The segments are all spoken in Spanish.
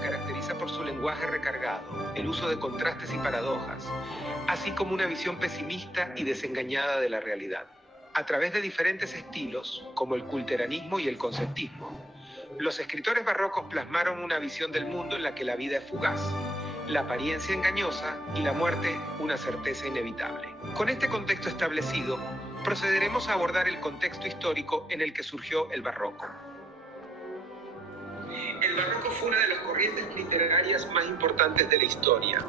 caracteriza por su lenguaje recargado, el uso de contrastes y paradojas, así como una visión pesimista y desengañada de la realidad. A través de diferentes estilos, como el culteranismo y el conceptismo, los escritores barrocos plasmaron una visión del mundo en la que la vida es fugaz, la apariencia engañosa y la muerte una certeza inevitable. Con este contexto establecido, procederemos a abordar el contexto histórico en el que surgió el barroco. El barroco fue una de las corrientes literarias más importantes de la historia,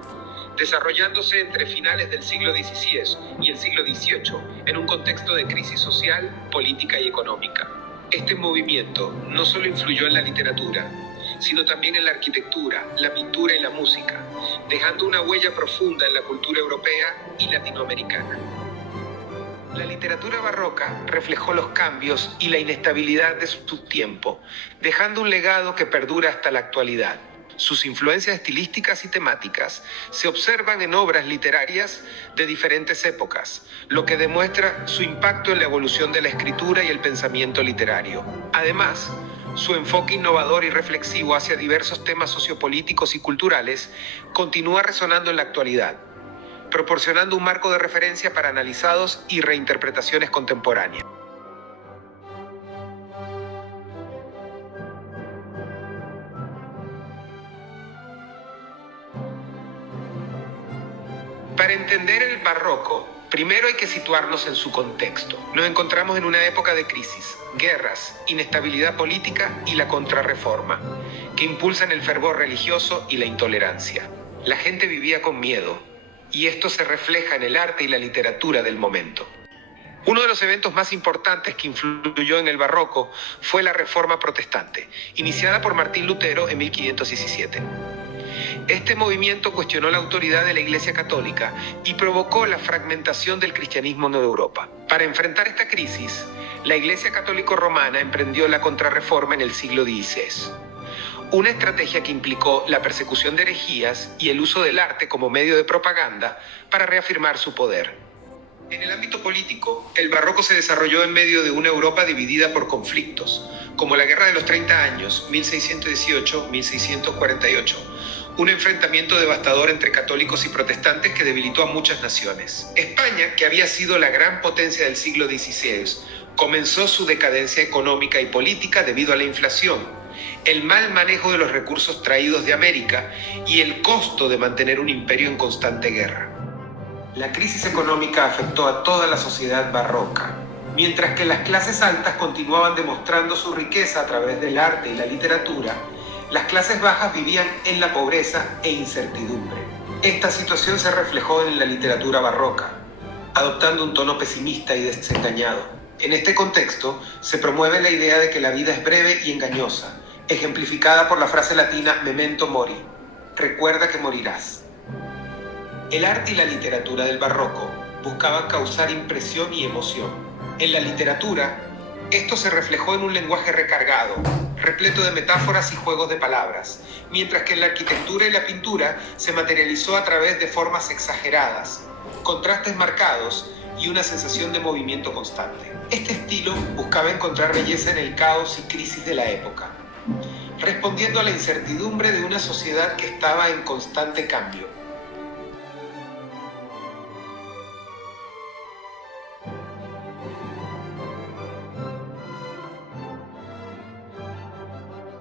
desarrollándose entre finales del siglo XVI y el siglo XVIII en un contexto de crisis social, política y económica. Este movimiento no solo influyó en la literatura, sino también en la arquitectura, la pintura y la música, dejando una huella profunda en la cultura europea y latinoamericana. La literatura barroca reflejó los cambios y la inestabilidad de su tiempo, dejando un legado que perdura hasta la actualidad. Sus influencias estilísticas y temáticas se observan en obras literarias de diferentes épocas, lo que demuestra su impacto en la evolución de la escritura y el pensamiento literario. Además, su enfoque innovador y reflexivo hacia diversos temas sociopolíticos y culturales continúa resonando en la actualidad, proporcionando un marco de referencia para analizados y reinterpretaciones contemporáneas. Para entender el barroco, primero hay que situarnos en su contexto. Nos encontramos en una época de crisis, guerras, inestabilidad política y la contrarreforma, que impulsan el fervor religioso y la intolerancia. La gente vivía con miedo, y esto se refleja en el arte y la literatura del momento. Uno de los eventos más importantes que influyó en el barroco fue la Reforma Protestante, iniciada por Martín Lutero en 1517. Este movimiento cuestionó la autoridad de la Iglesia Católica y provocó la fragmentación del cristianismo en Europa. Para enfrentar esta crisis, la Iglesia Católica Romana emprendió la Contrarreforma en el siglo XVI. Una estrategia que implicó la persecución de herejías y el uso del arte como medio de propaganda para reafirmar su poder. En el ámbito político, el barroco se desarrolló en medio de una Europa dividida por conflictos, como la Guerra de los 30 Años, 1618-1648, un enfrentamiento devastador entre católicos y protestantes que debilitó a muchas naciones. España, que había sido la gran potencia del siglo XVI, comenzó su decadencia económica y política debido a la inflación, el mal manejo de los recursos traídos de América y el costo de mantener un imperio en constante guerra. La crisis económica afectó a toda la sociedad barroca, mientras que las clases altas continuaban demostrando su riqueza a través del arte y la literatura. Las clases bajas vivían en la pobreza e incertidumbre. Esta situación se reflejó en la literatura barroca, adoptando un tono pesimista y desengañado. En este contexto, se promueve la idea de que la vida es breve y engañosa, ejemplificada por la frase latina memento mori, recuerda que morirás. El arte y la literatura del barroco buscaban causar impresión y emoción. En la literatura, esto se reflejó en un lenguaje recargado, repleto de metáforas y juegos de palabras, mientras que en la arquitectura y la pintura se materializó a través de formas exageradas, contrastes marcados y una sensación de movimiento constante. Este estilo buscaba encontrar belleza en el caos y crisis de la época, respondiendo a la incertidumbre de una sociedad que estaba en constante cambio.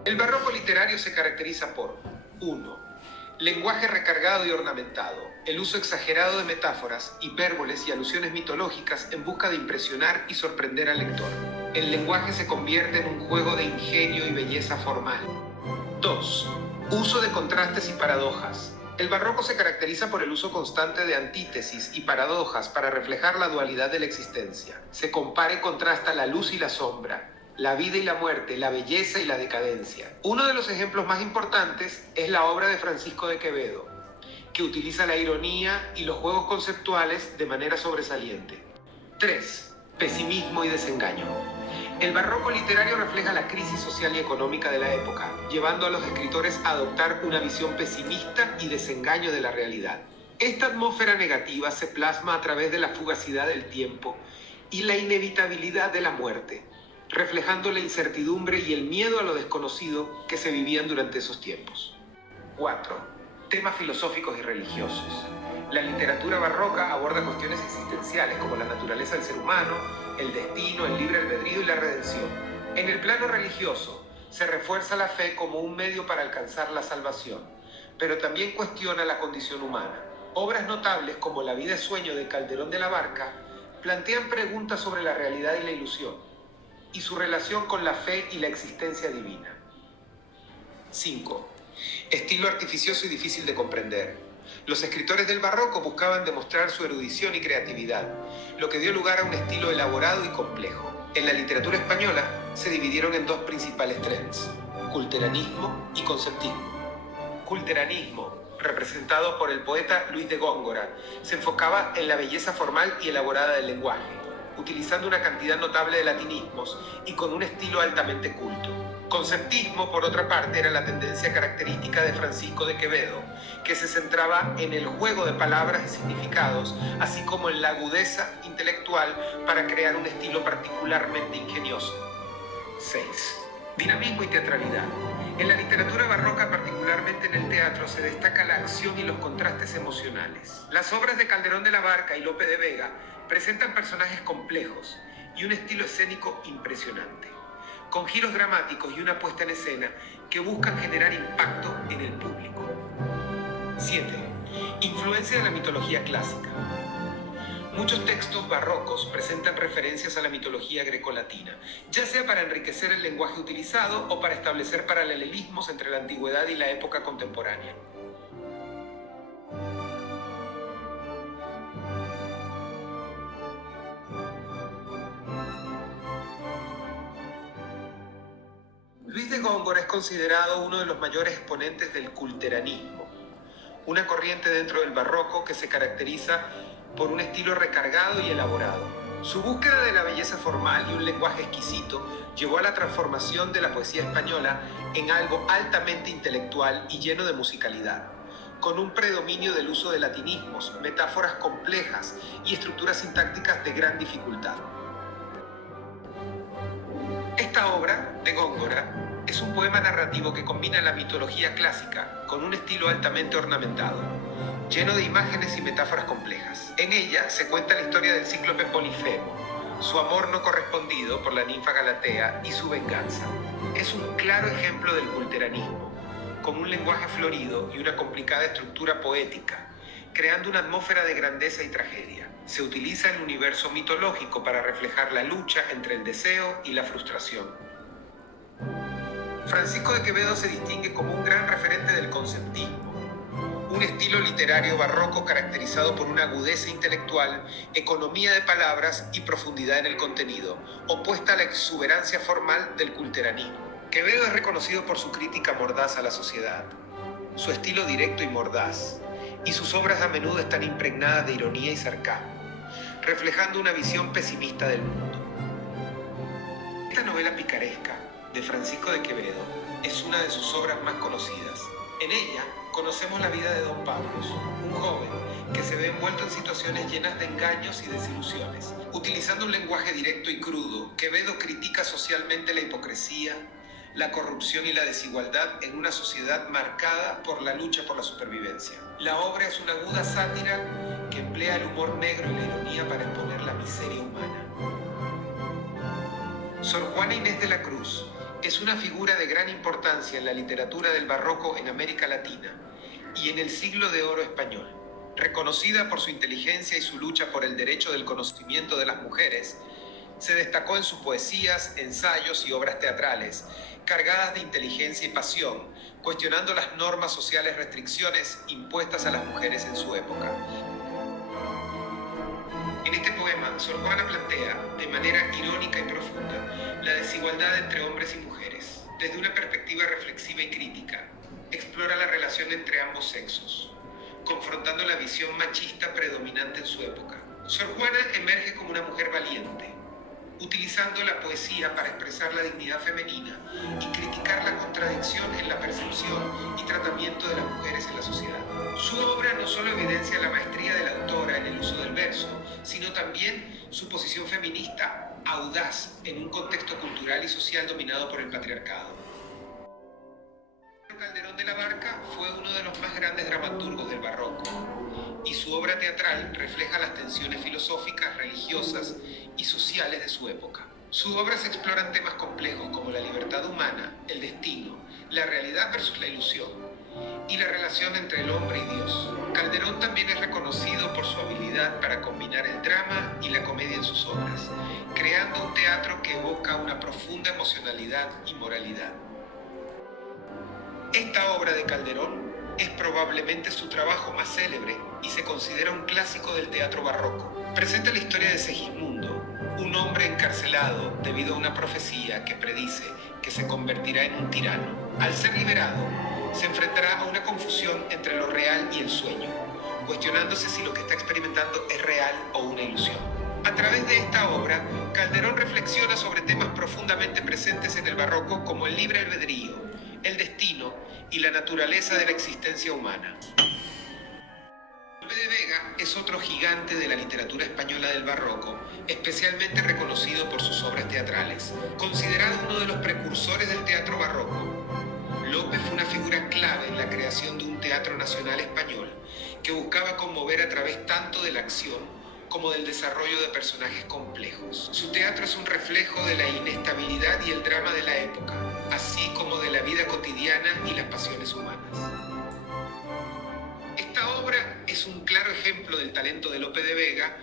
El barroco literario se caracteriza por 1. Lenguaje recargado y ornamentado, el uso exagerado de metáforas, hipérboles y alusiones mitológicas en busca de impresionar y sorprender al lector. El lenguaje se convierte en un juego de ingenio y belleza formal. 2. Uso de contrastes y paradojas. El barroco se caracteriza por el uso constante de antítesis y paradojas para reflejar la dualidad de la existencia. Se compara y contrasta la luz y la sombra, la vida y la muerte, la belleza y la decadencia. Uno de los ejemplos más importantes es la obra de Francisco de Quevedo, que utiliza la ironía y los juegos conceptuales de manera sobresaliente. 3. Pesimismo y desengaño. El barroco literario refleja la crisis social y económica de la época, llevando a los escritores a adoptar una visión pesimista y desengaño de la realidad. Esta atmósfera negativa se plasma a través de la fugacidad del tiempo y la inevitabilidad de la muerte, reflejando la incertidumbre y el miedo a lo desconocido que se vivían durante esos tiempos. 4. Temas filosóficos y religiosos. La literatura barroca aborda cuestiones existenciales como la naturaleza del ser humano, el destino, el libre albedrío y la redención. En el plano religioso, se refuerza la fe como un medio para alcanzar la salvación, pero también cuestiona la condición humana. Obras notables como La vida es sueño de Calderón de la Barca plantean preguntas sobre la realidad y la ilusión, y su relación con la fe y la existencia divina. 5. Estilo artificioso y difícil de comprender. Los escritores del barroco buscaban demostrar su erudición y creatividad, lo que dio lugar a un estilo elaborado y complejo. En la literatura española se dividieron en dos principales trends: culteranismo y conceptismo. Culteranismo, representado por el poeta Luis de Góngora, se enfocaba en la belleza formal y elaborada del lenguaje, utilizando una cantidad notable de latinismos y con un estilo altamente culto. Conceptismo, por otra parte, era la tendencia característica de Francisco de Quevedo, que se centraba en el juego de palabras y significados, así como en la agudeza intelectual para crear un estilo particularmente ingenioso. 6. Dinamismo y teatralidad. En la literatura barroca, particularmente en el teatro, se destaca la acción y los contrastes emocionales. Las obras de Calderón de la Barca y Lope de Vega presentan personajes complejos y un estilo escénico impresionante, con giros dramáticos y una puesta en escena que buscan generar impacto en el público. 7. Influencia de la mitología clásica. Muchos textos barrocos presentan referencias a la mitología grecolatina, ya sea para enriquecer el lenguaje utilizado o para establecer paralelismos entre la antigüedad y la época contemporánea. Luis de Góngora es considerado uno de los mayores exponentes del culteranismo, una corriente dentro del barroco que se caracteriza por un estilo recargado y elaborado. Su búsqueda de la belleza formal y un lenguaje exquisito llevó a la transformación de la poesía española en algo altamente intelectual y lleno de musicalidad, con un predominio del uso de latinismos, metáforas complejas y estructuras sintácticas de gran dificultad. Esta obra, de Góngora, es un poema narrativo que combina la mitología clásica con un estilo altamente ornamentado, lleno de imágenes y metáforas complejas. En ella se cuenta la historia del cíclope Polifemo, su amor no correspondido por la ninfa Galatea y su venganza. Es un claro ejemplo del culteranismo, con un lenguaje florido y una complicada estructura poética, creando una atmósfera de grandeza y tragedia. Se utiliza el universo mitológico para reflejar la lucha entre el deseo y la frustración. Francisco de Quevedo se distingue como un gran referente del conceptismo, un estilo literario barroco caracterizado por una agudeza intelectual, economía de palabras y profundidad en el contenido, opuesta a la exuberancia formal del culteranismo. Quevedo es reconocido por su crítica mordaz a la sociedad, su estilo directo y mordaz, y sus obras a menudo están impregnadas de ironía y sarcasmo, reflejando una visión pesimista del mundo. Esta novela picaresca de Francisco de Quevedo es una de sus obras más conocidas. En ella conocemos la vida de Don Pablos, un joven que se ve envuelto en situaciones llenas de engaños y desilusiones. Utilizando un lenguaje directo y crudo, Quevedo critica socialmente la hipocresía, la corrupción y la desigualdad en una sociedad marcada por la lucha por la supervivencia. La obra es una aguda sátira que emplea el humor negro y la ironía para exponer la miseria humana. Sor Juana Inés de la Cruz es una figura de gran importancia en la literatura del barroco en América Latina y en el siglo de oro español. Reconocida por su inteligencia y su lucha por el derecho del conocimiento de las mujeres, se destacó en sus poesías, ensayos y obras teatrales, cargadas de inteligencia y pasión, cuestionando las normas sociales restricciones impuestas a las mujeres en su época. En este poema, Sor Juana plantea, de manera irónica y profunda, la desigualdad entre hombres y mujeres. Desde una perspectiva reflexiva y crítica, explora la relación entre ambos sexos, confrontando la visión machista predominante en su época. Sor Juana emerge como una mujer valiente, utilizando la poesía para expresar la dignidad femenina y criticar la contradicción en la percepción y tratamiento de las mujeres en la sociedad. Su obra no solo evidencia la maestría de la autora en el uso del verso, sino también su posición feminista, audaz, en un contexto cultural y social dominado por el patriarcado. Calderón de la Barca fue uno de los más grandes dramaturgos del barroco, y su obra teatral refleja las tensiones filosóficas, religiosas y sociales de su época. Sus obras exploran temas complejos como la libertad humana, el destino, la realidad versus la ilusión, y la relación entre el hombre y Dios. Calderón también es reconocido por su habilidad para combinar el drama y la comedia en sus obras, creando un teatro que evoca una profunda emocionalidad y moralidad. Esta obra de Calderón es probablemente su trabajo más célebre y se considera un clásico del teatro barroco. Presenta la historia de Segismundo, un hombre encarcelado debido a una profecía que predice que se convertirá en un tirano. Al ser liberado, se enfrentará a una confusión entre lo real y el sueño, cuestionándose si lo que está experimentando es real o una ilusión. A través de esta obra, Calderón reflexiona sobre temas profundamente presentes en el barroco como el libre albedrío, el destino y la naturaleza de la existencia humana. Lope de Vega es otro gigante de la literatura española del barroco, especialmente reconocido por sus obras teatrales. Considerado uno de los precursores del teatro barroco, Lope fue una figura clave en la creación de un teatro nacional español que buscaba conmover a través tanto de la acción como del desarrollo de personajes complejos. Su teatro es un reflejo de la inestabilidad y el drama de la época, así como de la vida cotidiana y las pasiones humanas. Esta obra es un claro ejemplo del talento de Lope de Vega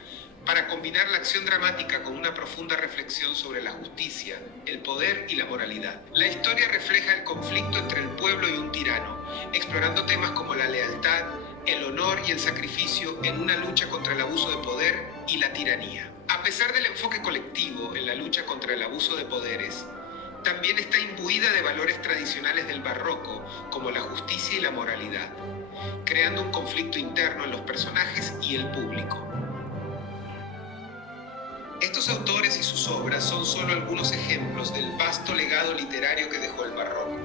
para combinar la acción dramática con una profunda reflexión sobre la justicia, el poder y la moralidad. La historia refleja el conflicto entre el pueblo y un tirano, explorando temas como la lealtad, el honor y el sacrificio en una lucha contra el abuso de poder y la tiranía. A pesar del enfoque colectivo en la lucha contra el abuso de poderes, también está imbuida de valores tradicionales del barroco, como la justicia y la moralidad, creando un conflicto interno en los personajes y el público. Estos autores y sus obras son solo algunos ejemplos del vasto legado literario que dejó el barroco.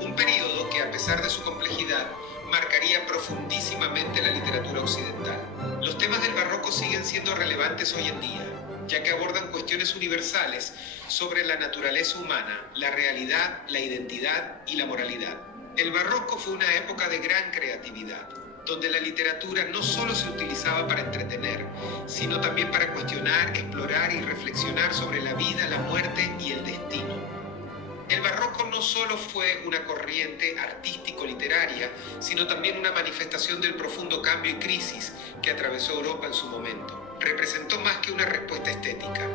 Un período que, a pesar de su complejidad, marcaría profundísimamente la literatura occidental. Los temas del barroco siguen siendo relevantes hoy en día, ya que abordan cuestiones universales sobre la naturaleza humana, la realidad, la identidad y la moralidad. El barroco fue una época de gran creatividad, donde la literatura no solo se utilizaba para entretener, sino también para cuestionar, explorar y reflexionar sobre la vida, la muerte y el destino. El barroco no solo fue una corriente artístico-literaria, sino también una manifestación del profundo cambio y crisis que atravesó Europa en su momento. Representó más que una respuesta estética.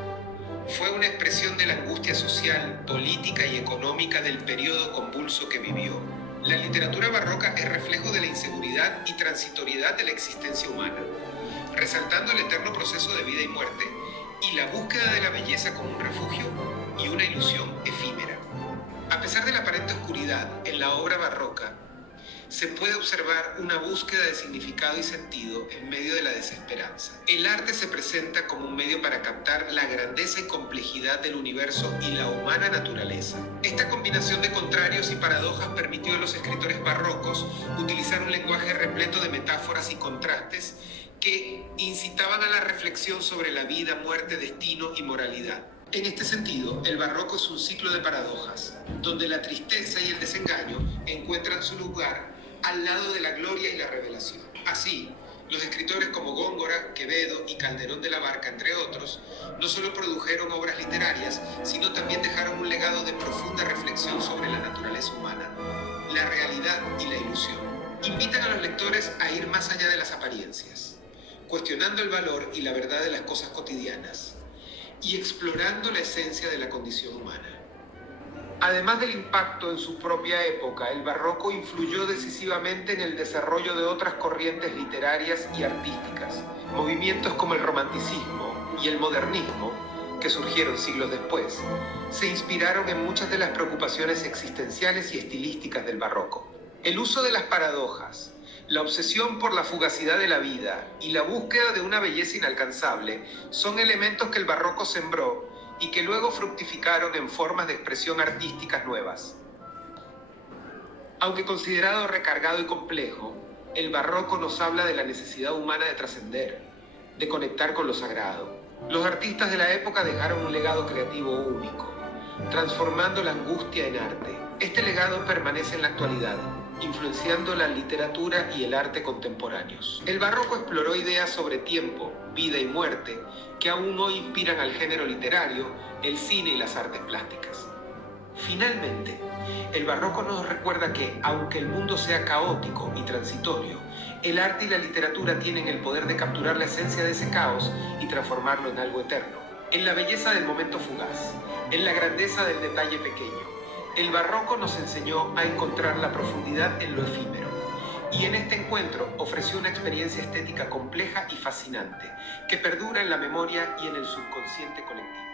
Fue una expresión de la angustia social, política y económica del periodo convulso que vivió. La literatura barroca es reflejo de la inseguridad y transitoriedad de la existencia humana, resaltando el eterno proceso de vida y muerte y la búsqueda de la belleza como un refugio y una ilusión efímera. A pesar de la aparente oscuridad en la obra barroca, se puede observar una búsqueda de significado y sentido en medio de la desesperanza. El arte se presenta como un medio para captar la grandeza y complejidad del universo y la humana naturaleza. Esta combinación de contrarios y paradojas permitió a los escritores barrocos utilizar un lenguaje repleto de metáforas y contrastes que incitaban a la reflexión sobre la vida, muerte, destino y moralidad. En este sentido, el barroco es un ciclo de paradojas, donde la tristeza y el desengaño encuentran su lugar al lado de la gloria y la revelación. Así, los escritores como Góngora, Quevedo y Calderón de la Barca, entre otros, no solo produjeron obras literarias, sino también dejaron un legado de profunda reflexión sobre la naturaleza humana, la realidad y la ilusión. Invitan a los lectores a ir más allá de las apariencias, cuestionando el valor y la verdad de las cosas cotidianas, y explorando la esencia de la condición humana. Además del impacto en su propia época, el barroco influyó decisivamente en el desarrollo de otras corrientes literarias y artísticas. Movimientos como el romanticismo y el modernismo, que surgieron siglos después, se inspiraron en muchas de las preocupaciones existenciales y estilísticas del barroco. El uso de las paradojas, la obsesión por la fugacidad de la vida y la búsqueda de una belleza inalcanzable son elementos que el barroco sembró y que luego fructificaron en formas de expresión artísticas nuevas. Aunque considerado recargado y complejo, el barroco nos habla de la necesidad humana de trascender, de conectar con lo sagrado. Los artistas de la época dejaron un legado creativo único, transformando la angustia en arte. Este legado permanece en la actualidad, influenciando la literatura y el arte contemporáneos. El barroco exploró ideas sobre tiempo, vida y muerte que aún hoy inspiran al género literario, el cine y las artes plásticas. Finalmente, el barroco nos recuerda que, aunque el mundo sea caótico y transitorio, el arte y la literatura tienen el poder de capturar la esencia de ese caos y transformarlo en algo eterno. En la belleza del momento fugaz, en la grandeza del detalle pequeño, el barroco nos enseñó a encontrar la profundidad en lo efímero. Y en este encuentro ofreció una experiencia estética compleja y fascinante, que perdura en la memoria y en el subconsciente colectivo.